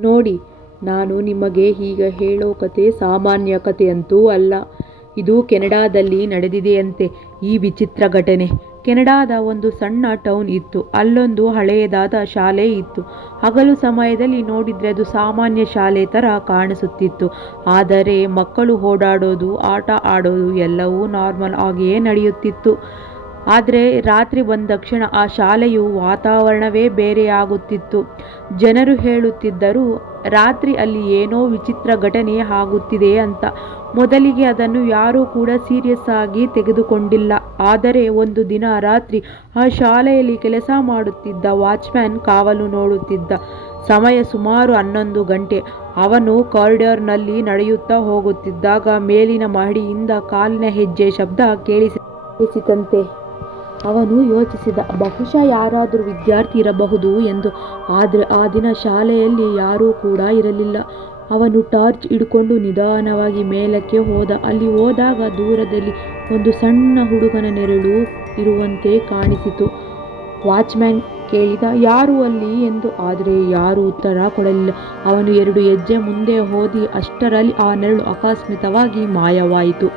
ನೋಡಿ, ನಾನು ನಿಮಗೆ ಈಗ ಹೇಳೋ ಕತೆ ಸಾಮಾನ್ಯ ಕಥೆಯಂತೂ ಅಲ್ಲ. ಇದು ಕೆನಡಾದಲ್ಲಿ ನಡೆದಿದೆಯಂತೆ ಈ ವಿಚಿತ್ರ ಘಟನೆ. ಕೆನಡಾದ ಒಂದು ಸಣ್ಣ ಟೌನ್ ಇತ್ತು. ಅಲ್ಲೊಂದು ಹಳೆಯದಾದ ಶಾಲೆ ಇತ್ತು. ಹಗಲು ಸಮಯದಲ್ಲಿ ನೋಡಿದ್ರೆ ಅದು ಸಾಮಾನ್ಯ ಶಾಲೆ ಥರ ಕಾಣಿಸುತ್ತಿತ್ತು. ಆದರೆ ಮಕ್ಕಳು ಓಡಾಡೋದು, ಆಟ ಆಡೋದು ಎಲ್ಲವೂ ನಾರ್ಮಲ್ ಆಗಿಯೇ ನಡೆಯುತ್ತಿತ್ತು. ಆದರೆ ರಾತ್ರಿ ಬಂದ ತಕ್ಷಣ ಆ ಶಾಲೆಯು ವಾತಾವರಣವೇ ಬೇರೆಯಾಗುತ್ತಿತ್ತು. ಜನರು ಹೇಳುತ್ತಿದ್ದರು, ರಾತ್ರಿ ಅಲ್ಲಿ ಏನೋ ವಿಚಿತ್ರ ಘಟನೆ ಆಗುತ್ತಿದೆ ಅಂತ. ಮೊದಲಿಗೆ ಅದನ್ನು ಯಾರೂ ಕೂಡ ಸೀರಿಯಸ್ ಆಗಿ ತೆಗೆದುಕೊಂಡಿಲ್ಲ. ಆದರೆ ಒಂದು ದಿನ ರಾತ್ರಿ ಆ ಶಾಲೆಯಲ್ಲಿ ಕೆಲಸ ಮಾಡುತ್ತಿದ್ದ ವಾಚ್ಮ್ಯಾನ್ ಕಾವಲು ನೋಡುತ್ತಿದ್ದ. ಸಮಯ ಸುಮಾರು 11 ಗಂಟೆ. ಅವನು ಕಾರಿಡಾರ್ನಲ್ಲಿ ನಡೆಯುತ್ತಾ ಹೋಗುತ್ತಿದ್ದಾಗ ಮೇಲಿನ ಮಹಡಿಯಿಂದ ಕಾಲಿನ ಹೆಜ್ಜೆ ಶಬ್ದ ಕೇಳಿಸಿತಂತೆ. ಅವನು ಯೋಚಿಸಿದ, ಬಹುಶಃ ಯಾರಾದರೂ ವಿದ್ಯಾರ್ಥಿ ಇರಬಹುದು ಎಂದು. ಆದರೆ ಆ ದಿನ ಶಾಲೆಯಲ್ಲಿ ಯಾರೂ ಕೂಡ ಇರಲಿಲ್ಲ. ಅವನು ಟಾರ್ಚ್ ಹಿಡ್ಕೊಂಡು ನಿಧಾನವಾಗಿ ಮೇಲಕ್ಕೆ ಹೋದ. ಅಲ್ಲಿ ಹೋದಾಗ ದೂರದಲ್ಲಿ ಒಂದು ಸಣ್ಣ ಹುಡುಗನ ನೆರಳು ಇರುವಂತೆ ಕಾಣಿಸಿತು. ವಾಚ್ಮ್ಯಾನ್ ಕೇಳಿದ, ಯಾರು ಅಲ್ಲಿ ಎಂದು. ಆದರೆ ಯಾರೂ ಉತ್ತರ ಕೊಡಲಿಲ್ಲ. ಅವನು 2 ಹೆಜ್ಜೆ ಮುಂದೆ ಹೋದಿ. ಅಷ್ಟರಲ್ಲಿ ಆ ನೆರಳು ಅಕಸ್ಮಾತ್ತಾಗಿ ಮಾಯವಾಯಿತು.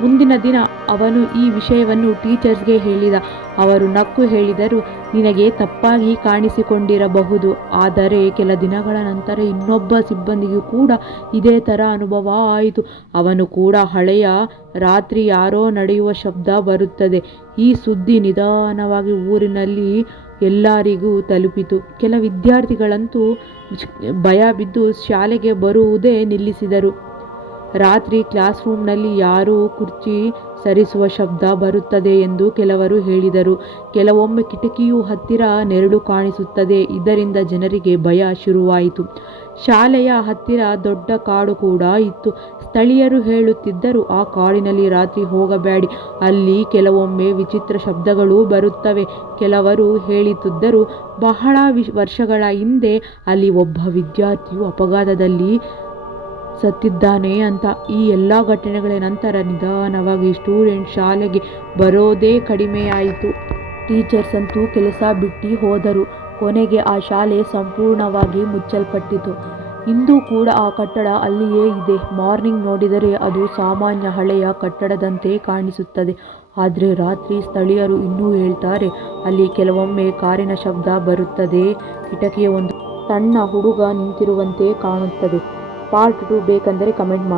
ಮುಂದಿನ ದಿನ ಅವನು ಈ ವಿಷಯವನ್ನು ಟೀಚರ್ಸ್ಗೆ ಹೇಳಿದ. ಅವರು ನಕ್ಕು ಹೇಳಿದರು, ನಿನಗೆ ತಪ್ಪಾಗಿ ಕಾಣಿಸಿಕೊಂಡಿರಬಹುದು. ಆದರೆ ಕೆಲ ದಿನಗಳ ನಂತರ ಇನ್ನೊಬ್ಬ ಸಿಬ್ಬಂದಿಗೂ ಕೂಡ ಇದೇ ಥರ ಅನುಭವ ಆಯಿತು. ಅವನು ಕೂಡ ಹಳೆಯ ರಾತ್ರಿ ಯಾರೋ ನಡೆಯುವ ಶಬ್ದ ಬರುತ್ತದೆ. ಈ ಸುದ್ದಿ ನಿಧಾನವಾಗಿ ಊರಿನಲ್ಲಿ ಎಲ್ಲರಿಗೂ ತಲುಪಿತು. ಕೆಲ ವಿದ್ಯಾರ್ಥಿಗಳಂತೂ ಭಯ ಬಿದ್ದು ಶಾಲೆಗೆ ಬರುವುದೇ ನಿಲ್ಲಿಸಿದರು. ರಾತ್ರಿ ಕ್ಲಾಸ್ ರೂಮ್ನಲ್ಲಿ ಯಾರೋ ಕುರ್ಚಿ ಸರಿಸುವ ಶಬ್ದ ಬರುತ್ತದೆ ಎಂದು ಕೆಲವರು ಹೇಳಿದರು. ಕೆಲವೊಮ್ಮೆ ಕಿಟಕಿಯು ಹತ್ತಿರ ನೆರಳು ಕಾಣಿಸುತ್ತದೆ. ಇದರಿಂದ ಜನರಿಗೆ ಭಯ ಶುರುವಾಯಿತು. ಶಾಲೆಯ ಹತ್ತಿರ ದೊಡ್ಡ ಕಾಡು ಕೂಡ ಇತ್ತು. ಸ್ಥಳೀಯರು ಹೇಳುತ್ತಿದ್ದರು, ಆ ಕಾಡಿನಲ್ಲಿ ರಾತ್ರಿ ಹೋಗಬೇಡಿ, ಅಲ್ಲಿ ಕೆಲವೊಮ್ಮೆ ವಿಚಿತ್ರ ಶಬ್ದಗಳು ಬರುತ್ತವೆ. ಕೆಲವರು ಹೇಳುತ್ತಿದ್ದರು, ಬಹಳ ವರ್ಷಗಳ ಹಿಂದೆ ಅಲ್ಲಿ ಒಬ್ಬ ವಿದ್ಯಾರ್ಥಿಯು ಅಪಘಾತದಲ್ಲಿ ಸತ್ತಿದ್ದಾನೆ ಅಂತ. ಈ ಎಲ್ಲ ಘಟನೆಗಳ ನಂತರ ನಿಧಾನವಾಗಿ ಸ್ಟೂಡೆಂಟ್ ಶಾಲೆಗೆ ಬರೋದೇ ಕಡಿಮೆಯಾಯಿತು. ಟೀಚರ್ಸ್ ಅಂತೂ ಕೆಲಸ ಬಿಟ್ಟು ಹೋದರು. ಕೊನೆಗೆ ಆ ಶಾಲೆ ಸಂಪೂರ್ಣವಾಗಿ ಮುಚ್ಚಲ್ಪಟ್ಟಿತು. ಇಂದು ಕೂಡ ಆ ಕಟ್ಟಡ ಅಲ್ಲಿಯೇ ಇದೆ. ಮಾರ್ನಿಂಗ್ ನೋಡಿದರೆ ಅದು ಸಾಮಾನ್ಯ ಹಳೆಯ ಕಟ್ಟಡದಂತೆ ಕಾಣಿಸುತ್ತದೆ. ಆದರೆ ರಾತ್ರಿ ಸ್ಥಳೀಯರು ಇನ್ನೂ ಹೇಳ್ತಾರೆ, ಅಲ್ಲಿ ಕೆಲವೊಮ್ಮೆ ಕಾರಿನ ಶಬ್ದ ಬರುತ್ತದೆ, ಕಿಟಕಿಯ ಒಂದು ಸಣ್ಣ ಹುಡುಗ ನಿಂತಿರುವಂತೆ ಕಾಣುತ್ತದೆ. ಪಾರ್ಟ್ 2 ಬೇಕೆಂದರೆ ಕಮೆಂಟ್ ಮಾಡಿ.